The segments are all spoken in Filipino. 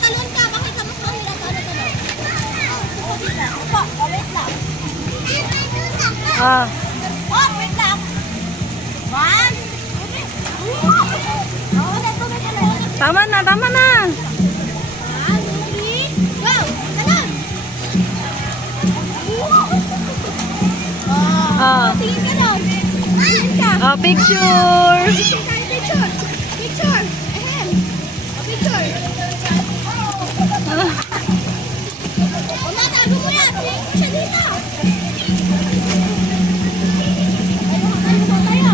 Talon ka. Bakit sa mas mahirap? Opo, wait lang. Ah. Oh, wait lang. One. Tama na, tama na. One, two, three, go! Talon! Ah. Tingin ka daw. Tingin ka. Ah, picture. Picture tayo, picture. Picture. Ahem. Picture. Umatago mo yan. Tingin ko siya dito. Tayo.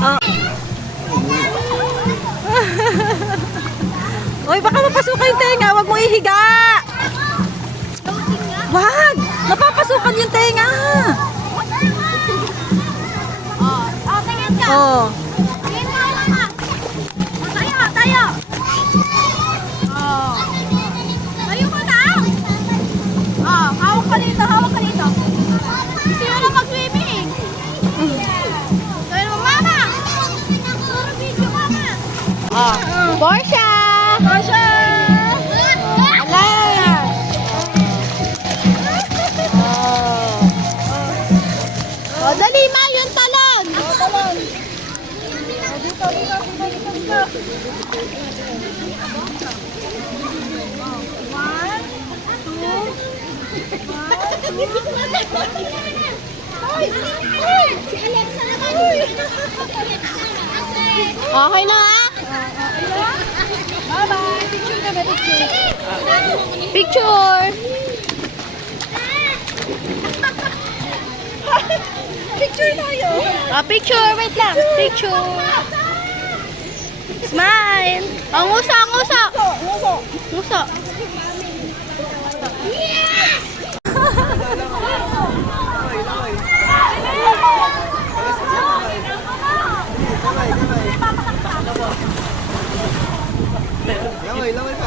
Ah. Oy, baka mapasukan yung tenga. Huwag mo ihiga. Wag! Napapasukan yung tenga. Tingin ka. Oh. Tingin ka, mama. Tayo. Tayo ka na. Hawak ka dito. Gusto nyo na mag-swimming. Tayo mo, mama. Puro video, mama. Portia. Dali, ma, yung talon. Talon. Dito. One, two, si Alexa naman. Okay na, ha? Bye-bye. Picture ka ba? Picture. Picture tayo. Picture. Wait lang. Picture. Smile. Nguso.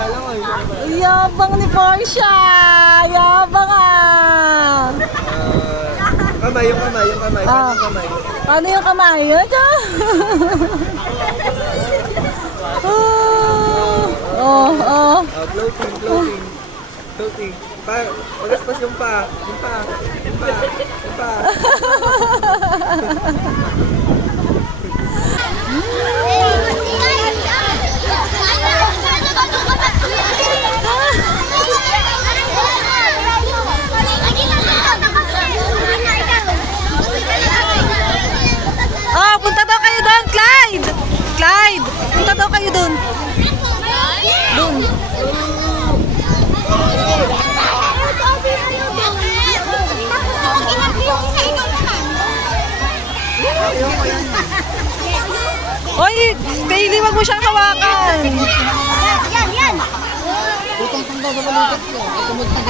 Langoy. Yabang ni Portia. Yabang ah. Kamay. Ah. Paano yung kamay? Ito. Oh. Floating. Pagaspas yung pa. Oh, punta daw kayo doon, Clyde. Punta daw kayo doon. Oy, Bailey, wag mo siyang hawakan. Yan. Tutong-tong daw sa balikat ko. Tumod na